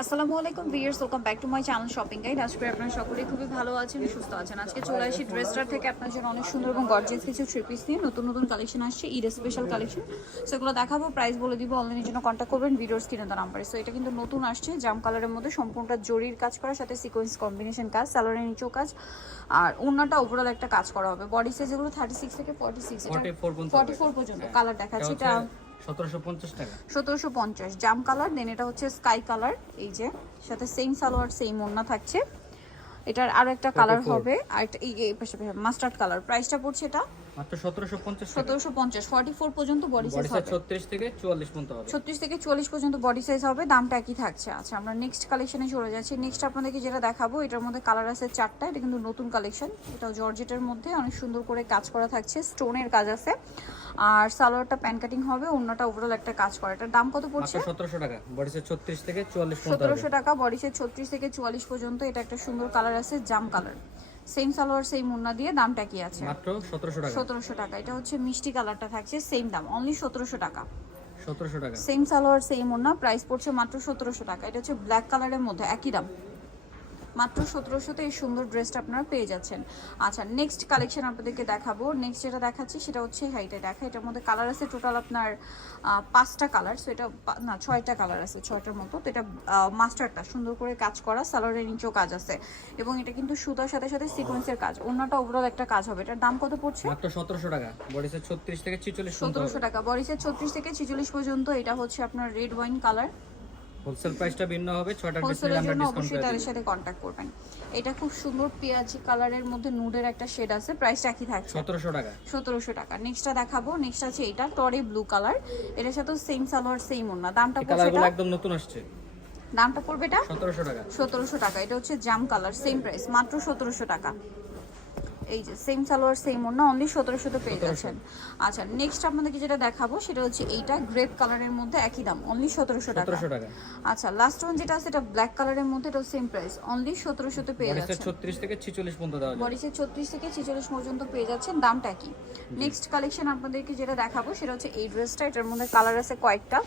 আসসালামু আলাইকুম viewers, welcome back to my channel shopping guide. আজকে আপনারা সকলেই খুবই ভালো আছেন, সুস্থ আছেন। আজকে চলে আসি ড্রেসটার থেকে আপনার জন্য অনেক সুন্দর এবং গর্জিয়াস কিছু থ্রি পিস নিয়ে নতুন নতুন কালেকশন আসছে, ঈদ স্পেশাল কালেকশন। সেগুলো দেখাবো, প্রাইস বলে দিব, অনলাইনের জন্য কন্ট্যাক্ট করবেন ভিডিওর স্ক্রিনে দেওয়া নাম্বারে। সো এটা কিন্তু নতুন আসছে, জাম কালারের মধ্যে সম্পূর্ণটা জরির কাজ করার সাথে সিকোয়েন্স কম্বিনেশন কাজ, সালোয়ারের নিচেও কাজ, আর ওড়নাটা ওভারঅল একটা কাজ করা হবে। বডি সাইজ এগুলো 36 থেকে 46 44 পর্যন্ত কালার দেখাচ্ছি। এটা 1750 টাকা, 1750 জাম কালার। দেন এটা হচ্ছে স্কাই কালার, এই যে সাথে সেম সালোয়ার সেম ওড়না থাকছে। এটার আরো একটা কালার হবে, আর একটা এই মাস্টার্ড কালার। প্রাইসটা পড়ছে এটা মাত্র 1750 টাকা। 1750 44 পর্যন্ত বডি সাইজ হবে, 36 থেকে 44 পর্যন্ত হবে, 36 থেকে 44 পর্যন্ত বডি সাইজ হবে। দামটা একই থাকছে। আচ্ছা, আমরা নেক্সট কালেকশনে চলে যাচ্ছি। নেক্সট আপনাদেরকে যেটা দেখাবো, এটার মধ্যে কালার আছে 4টা। এটা কিন্তু নতুন কালেকশন, এটা জর্জেটের মধ্যে অনেক সুন্দর করে কাজ করা থাকছে, স্টোনের কাজ আছে, আর সালোয়ারটা প্যান কাটিং হবে, ওড়নাটা ওভারঅল একটা কাজ করা। এটার দাম কত পড়ছে? মাত্র 1700 টাকা, বডি সাইজ 36 থেকে 44 পর্যন্ত, 1700 টাকা, বডি সাইজ 36 থেকে 44 পর্যন্ত। এটা একটা সুন্দর কালার আছে, জাম কালার, সেম সালোয়ার সেম ওড়না দিয়ে। দামটা কি আছে? মাত্র 1700 টাকা, 1700 টাকা। এটা হচ্ছে মিষ্টি কালারটা থাকছে, সেম দাম, অনলি 1700 টাকা, 1700 টাকা। সেম সালোয়ার সেম ওড়না, প্রাইস পড়ছে মাত্র 1700 টাকা। এটা হচ্ছে ব্ল্যাক কালারের মধ্যে একই দাম, মাত্র 1700-তে এই সুন্দর ড্রেসটা আপনারা পেয়ে যাচ্ছেন। আচ্ছা, নেক্সট কালেকশন আপনাদেরকে দেখাবো। নেক্সট যেটা দেখাচ্ছি সেটা হচ্ছে হাইটা দেখা। এটার মধ্যে কালার আছে টোটাল আপনার 5টা কালার। সো এটা না 6টা কালার আছে, 6টার মতো। তো এটা মাস্টারটা সুন্দর করে কাজ করা, সালোয়ারের নিচেও কাজ আছে, এবং এটা কিন্তু সুতার সাথে সাথে সিকোয়েন্সের কাজ, ওড়নাটা ওভারঅল একটা কাজ হবে। এটার দাম কত পড়ছে? মাত্র 1700 টাকা, বডি সাইজ 36 থেকে 46 পর্যন্ত, 1700 টাকা, বডি সাইজ 36 থেকে 46 পর্যন্ত। এটা হচ্ছে আপনার রেড ওয়াইন কালার। হোলসেল প্রাইসটা ভিন্ন হবে, 6টা ড্রেসের হোলসেলের আমরা জন্য ডিসকাউন্ট অবশ্যই করে তাদের দিই। সাথে কন্ট্যাক্ট করবেন। এটা খুব সুন্দর পেঁয়াজি কালারের মধ্যে নুডের একটা শেড আছে, প্রাইসটা একই থাকছে 1700 টাকা, 1700 টাকা। নেক্সটটা দেখাবো, নেক্সট আছে এটা টরে ব্লু কালার, এটার সাথে সেম সালোয়ার সেম ওড়না। দামটা এই পড়ছে কালারগুলো এটা, একদম নতুন আসছে, দামটা পড়বে এটা 1700 টাকা, 1700 টাকা। এটা হচ্ছে জাম কালার, সেম প্রাইস, মাত্র 1700 টাকা। এই যে সেম সালোয়ার সেম ওড়না, অনলি 1700-তে পেয়ে যাচ্ছেন। আচ্ছা, নেক্সট আপনাদেরকে যেটা দেখাবো সেটা হচ্ছে এইটা গ্রেপ কালারের মধ্যে একই দাম, অনলি 1700 টাকা। 1700 টাকা। আচ্ছা, লাস্ট ওয়ান যেটা আছে এটা ব্ল্যাক কালারের মধ্যে, এটা সেম প্রাইস, অনলি 1700-তে পেয়ে বডি সাইজ যাচ্ছেন। 36 থেকে 46 পর্যন্ত দেওয়া যাবে, বডি সাইজ 36 থেকে 46 পর্যন্ত পেয়ে যাচ্ছেন, দামটা কি? নেক্সট কালেকশন আপনাদেরকে যেটা দেখাবো সেটা হচ্ছে এই ড্রেসটা। এটার মধ্যে কালার আছে কয়েকটা।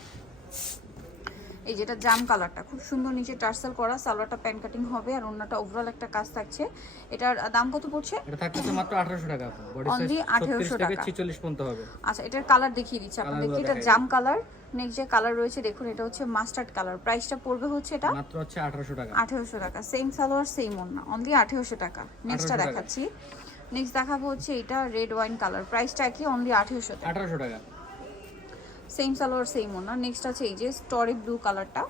এই যেটা জাম কালারটা খুব সুন্দর, নিচে টার্সেল করা, সালোয়ারটা প্যান কাটিং হবে, আর ওড়নাটা ওভারঅল একটা কাজ থাকছে। এটার দাম কত পড়ছে? এটা থাকতেছে মাত্র 1800 টাকা, বডি সাইজ অনলি 36 1800 থেকে টাকা। 46 পর্যন্ত হবে। আচ্ছা, এটার কালার দেখিয়ে দিচ্ছি আপনাদেরকে। এটা জাম কালার। নেক্সট যে কালার রয়েছে দেখুন, এটা হচ্ছে মাস্টার্ড কালার। প্রাইসটা পড়বে হচ্ছে এটা মাত্র হচ্ছে 1800 টাকা, 1800 টাকা, সেম সালোয়ার সেম ওড়না, অনলি 1800 টাকা। নেক্সটটা দেখাচ্ছি। নেক্সট দেখাবো হচ্ছে এটা রেড ওয়াইন কালার, প্রাইসটা কি? অনলি 1800 টাকা, 1800 টাকা, সেম সালোয়ার সেম ওড়না। নেক্সট আছে এই যে স্টরি ব্লু কালারটা,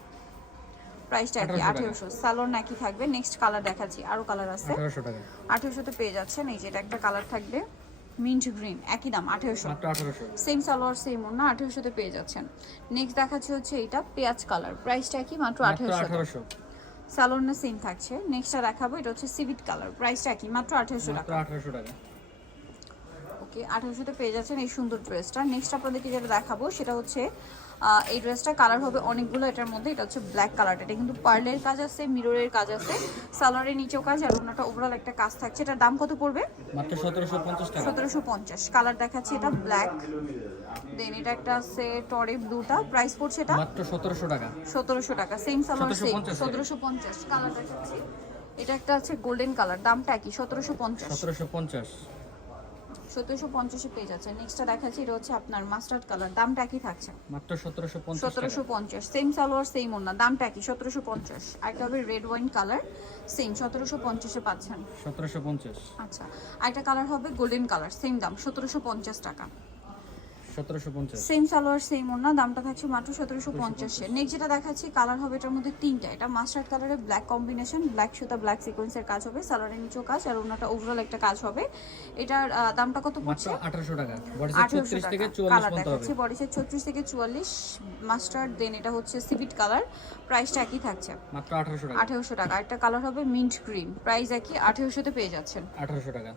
প্রাইসটা কি? 1800, সালোয়ার নাকি থাকবে। নেক্সট কালার দেখাচ্ছি, আরো কালার আছে। 1800 টাকা, 1800-তে পেয়ে যাচ্ছেন। এই যে এটা একটা কালার থাকবে মিন্ট গ্রিন, একই দাম 1800, মাত্র 1800, সেম সালোয়ার সেম ওড়না, 1800-তে পেয়ে যাচ্ছেন। নেক্সট দেখাচ্ছি হচ্ছে এটা পেঁয়াজ কালার, প্রাইসটা কি? মাত্র 1800, সালোয়ার না সেম থাকছে। নেক্সটটা দেখাবো, এটা হচ্ছে সিভিট কালার, প্রাইসটা কি? মাত্র 1800 মাত্র টাকা। 1800 টাকা। ওকে, 1800-তে পেয়ে যাচ্ছেন এই সুন্দর ড্রেসটা। নেক্সট আপনাদেরকে যেটা দেখাবো সেটা হচ্ছে এই ড্রেসটা কালার হবে অনেকগুলো এটার মধ্যে। এটা হচ্ছে ব্ল্যাক কালার, এটা কিন্তু পার্লের কাজ আছে, মিররের কাজ আছে, সালোয়ারের নিচেও কাজ, আর ওনাটা ওভারঅল একটা কাজ থাকছে। এটার দাম কত পড়বে? মাত্র 1750 টাকা, 1750। কালার দেখাচ্ছি, এটা ব্ল্যাক। দেন এটা একটা আছে টরে ব্লুটা, প্রাইস পড়ছে এটা মাত্র 1700 টাকা, 1700 টাকা, সেম সালোয়ার সেম 1750 1750। কালার দেখাচ্ছি, এটা একটা আছে গোল্ডেন কালার, দামটা কি? 1750, 1750, 1750-এ পেয়ে যাচ্ছে। নেক্সটটা দেখাচ্ছি, এটা হচ্ছে আপনার মাস্টার্ড কালার, দামটা কি থাকছে? মাত্র 1750 টাকা, 1750, সেম সালোয়ার সেম ওড়না, দামটা কি? 1750। আরেকটা হবে রেড ওয়াইন কালার, সেম 1750-এ পাচ্ছেন। 1750, আচ্ছা, আরেকটা কালার হবে গোল্ডেন কালার, সেম দাম 1750 টাকা, 1750, সেম সালোয়ার সেম ওড়না, দামটা থাকছে মাত্র 1750-এ। নেক্সট যেটা দেখাচ্ছি কালার হবে এটার মধ্যে 3টা। এটা মাস্টার্ড কালারের ব্ল্যাক কম্বিনেশন, ব্ল্যাক সুতা ব্ল্যাক সিকোয়েন্সের কাজ হবে, সালোয়ারের নিচেও কাজ, আর ওড়নাটা ওভারঅল একটা কাজ হবে। এটার দামটা কত মাত্র পড়ছে? 1800 টাকা, বডি সাইজ 36 থেকে 44 কালার পর্যন্ত হবে, দেখাচ্ছি, বডি সাইজ 36 থেকে 44 মাস্টার্ড। দেন এটা হচ্ছে সিভিট কালার, প্রাইসটা একই থাকছে মাত্র 1800 টাকা, 1800 টাকা। একটা কালার হবে মিন্ট গ্রিন, প্রাইস একই, 1800-তে পেয়ে যাচ্ছেন। 1800 টাকা।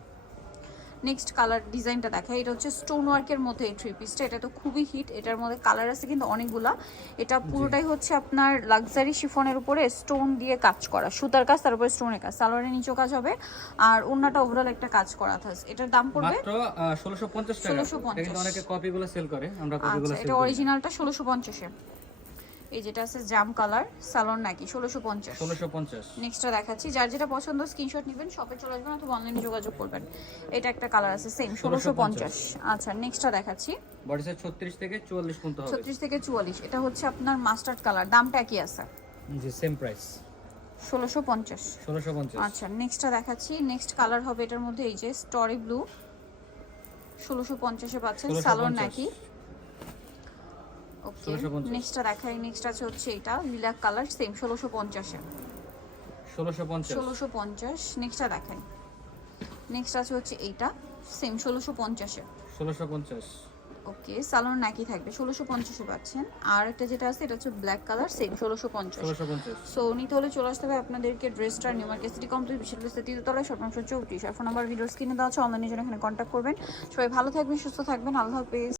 নেক্সট কালার ডিজাইনটা দেখাই, এটা হচ্ছে স্টোন ওয়ার্কের মধ্যে এই থ্রি পিসটা। এটা তো খুবই হিট, এটার মধ্যে কালার আছে কিন্তু অনেকগুলা। এটা পুরোটাই হচ্ছে আপনার লাক্সারি শিফনের উপরে স্টোন দিয়ে কাজ করা, সুতার কাজ, তার উপরে স্টোনের কাজ, সালোয়ারের নিচেও কাজ হবে, আর ওড়নাটা ওভারঅল একটা কাজ করা থাকে। এটার দাম পড়বে মাত্র 1650 টাকা। 1650। এটা কিন্তু অনেকে কপিগুলো সেল করে, আমরা কপিগুলো আচ্ছা, সেল এটা করি। অরিজিনালটা 1650-এ। এই যেটা আছে জাম কালার সালোন নাকি 1650। 1650। নেক্সটটা দেখাচ্ছি, যার যেটা পছন্দ স্ক্রিনশট নেবেন, শপে চলে আসবেন অথবা অনলাইনে যোগাযোগ করবেন। এটা একটা কালার আছে সেম 1650। আচ্ছা নেক্সটটা দেখাচ্ছি, বডি সাইজ 36 থেকে 44 পর্যন্ত হবে। 36 থেকে 44। এটা হচ্ছে আপনার মাস্টার্ড কালার, দামটা কি আছে? জি সেম প্রাইস 1650। 1650। আচ্ছা নেক্সটটা দেখাচ্ছি, নেক্সট কালার হবে এটার মধ্যে এই যে স্টরি ব্লু, 1650 এ পাচ্ছেন, সালোন নাকি। ওকে 1650। নেক্সটটা দেখাই, নেক্সট আছে হচ্ছে এটা লিলাক কালার সেম 1650 এ। 1650। 1650। নেক্সটটা দেখাই, নেক্সট আছে হচ্ছে এইটা সেম 1650 এ। 1650। ওকে সালোন নাকি থাকবে 1650 এ পাচ্ছেন। আর একটা যেটা আছে এটা হচ্ছে ব্ল্যাক কালার সেম 1650। 1650। সো নিতে হলে চলে আসতে হবে আপনাদেরকে ড্রেসটা নিউ মার্কেট সিটি কমপ্লেক্স বিশাল প্লেসের তৃতীয়তলায়, শপ নম্বর 34। আর ফোন নাম্বার ভিডিওর স্ক্রিনে দেওয়া আছে, অনলাইনে জন্য এখানে কন্ট্যাক্ট করবেন। সবাই ভালো থাকবেন, সুস্থ থাকবেন, আল্লাহ হাফেজ।